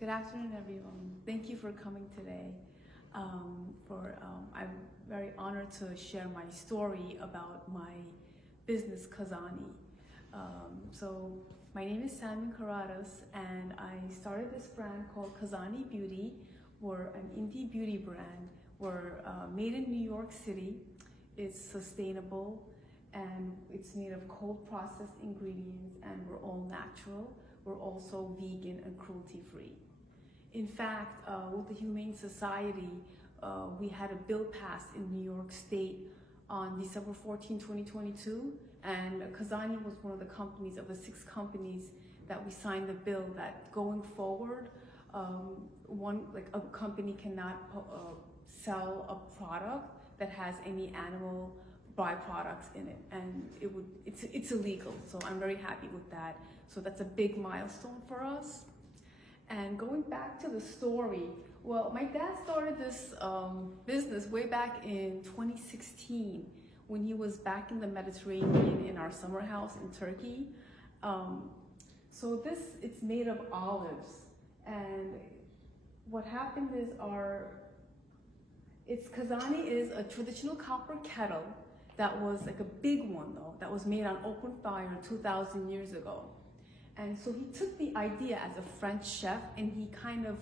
Good afternoon, everyone. Thank you for coming today. I'm very honored to share my story about my business, Kazani. My name is Selmin Karatas, and I started this brand called Kazani Beauty. We're an indie beauty brand. We're made in New York City. It's sustainable, and it's made of cold processed ingredients, and we're all natural. We're also vegan and cruelty-free. In fact, with the Humane Society, we had a bill passed in New York State on December 14, 2022, and Kazani was one of the companies of the 6 companies that we signed the bill that going forward, a company cannot sell a product that has any animal byproducts in it, and it's illegal. So I'm very happy with that. So that's a big milestone for us. And going back to the story, well, my dad started this business way back in 2016 when he was back in the Mediterranean in our summer house in Turkey. It's made of olives, and what happened is Kazani is a traditional copper kettle that was like a big one though, that was made on open fire 2,000 years ago. And so he took the idea as a French chef and he kind of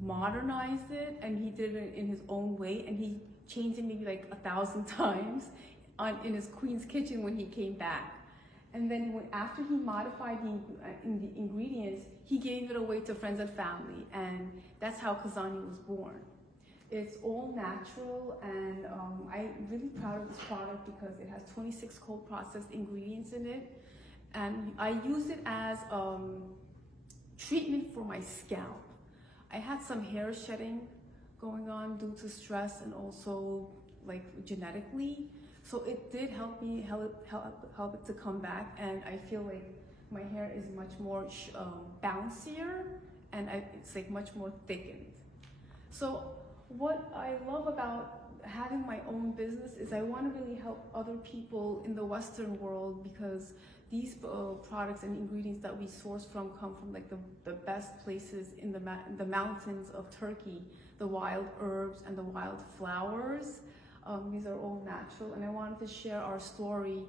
modernized it, and he did it in his own way, and he changed it maybe like 1,000 times in his queen's kitchen when he came back. And then after he modified the ingredients, he gave it away to friends and family, and that's how Kazani was born. It's all natural, and I'm really proud of this product because it has 26 cold processed ingredients in it. And I use it as treatment for my scalp. I had some hair shedding going on due to stress and also like genetically. So it did help it to come back, and I feel like my hair is much more bouncier, and it's like much more thickened. So what I love about having my own business is I want to really help other people in the Western world, because these products and ingredients that we source from come from like the best places in the mountains of Turkey, the wild herbs and the wild flowers. These are all natural, and I wanted to share our story,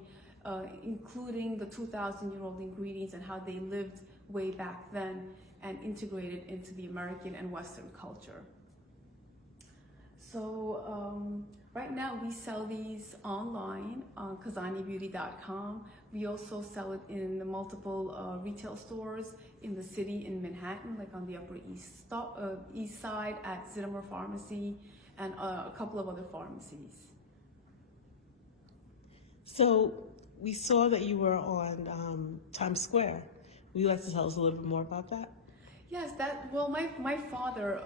including the 2,000-year-old ingredients and how they lived way back then and integrated into the American and Western culture. So right now we sell these online on KazaniBeauty.com. We also sell it in the multiple retail stores in the city in Manhattan, like on the Upper East Side at Zittimer Pharmacy and a couple of other pharmacies. So we saw that you were on Times Square. Would you like to tell us a little bit more about that? Yes, my father,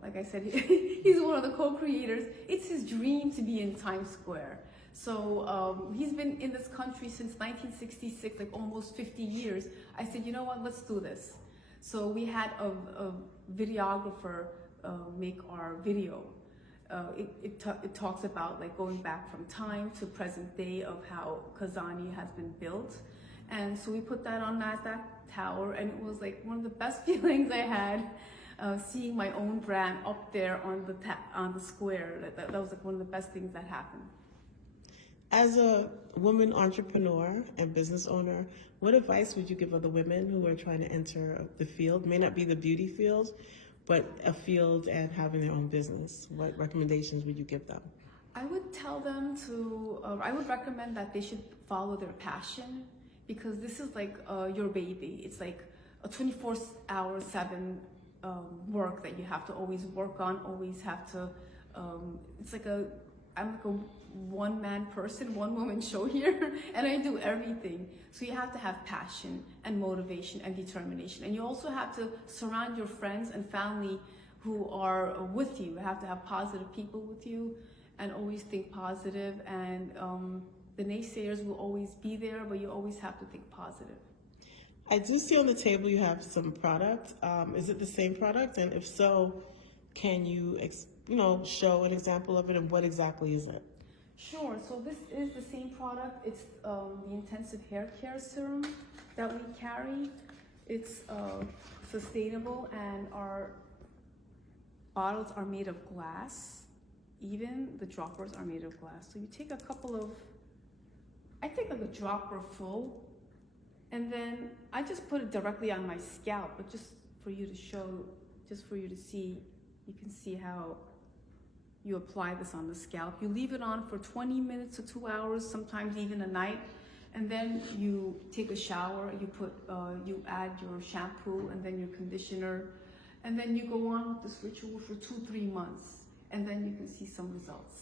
like I said, he's one of the co-creators. It's his dream to be in Times Square. So he's been in this country since 1966, like almost 50 years. I said, you know what, let's do this. So we had a videographer make our video. It talks about like going back from time to present day of how Kazani has been built. And so we put that on NASDAQ Tower, and it was like one of the best feelings I had, seeing my own brand up there on the square. That was like one of the best things that happened. As a woman entrepreneur and business owner, what advice would you give other women who are trying to enter the field? May not be the beauty field, but a field and having their own business. What recommendations would you give them? I would tell them I would recommend that they should follow their passion, because this is like your baby. It's like a 24/7 work that you have to always work on, always have to, I'm like a one-man person, one-woman show here, and I do everything. So you have to have passion and motivation and determination. And you also have to surround your friends and family who are with you. You have to have positive people with you and always think positive. And the naysayers will always be there, but you always have to think positive. I do see on the table you have some product. Is it the same product? And if so, can you show an example of it, and what exactly is it? Sure, so this is the same product. It's the intensive hair care serum that we carry. It's sustainable, and our bottles are made of glass. Even the droppers are made of glass. So you take a couple of, I take like a dropper full, and then I just put it directly on my scalp, but just for you to show, just for you to see, you can see how you apply this on the scalp. You leave it on for 20 minutes to 2 hours, sometimes even a night, and then you take a shower, you add your shampoo and then your conditioner, and then you go on with this ritual for 2-3 months, and then you can see some results.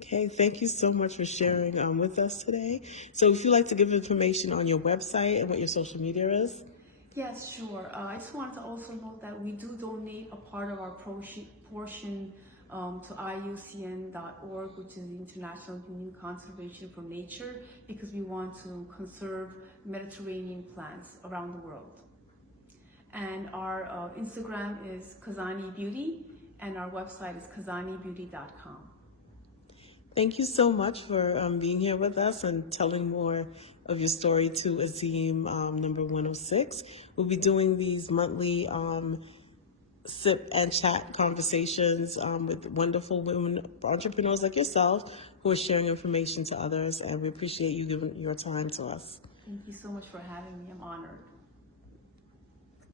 Okay, thank you so much for sharing with us today. So if you'd like to give information on your website and what your social media is. Yes, sure. I just wanted to also note that we do donate a part of our portion to IUCN.org, which is the International Union Conservation for Nature, because we want to conserve Mediterranean plants around the world. And our Instagram is Kazani Beauty, and our website is KazaniBeauty.com. Thank you so much for being here with us and telling more of your story to Azim number 106. We'll be doing these monthly sip and chat conversations with wonderful women entrepreneurs like yourself who are sharing information to others, and we appreciate you giving your time to us. Thank you so much for having me. I'm honored.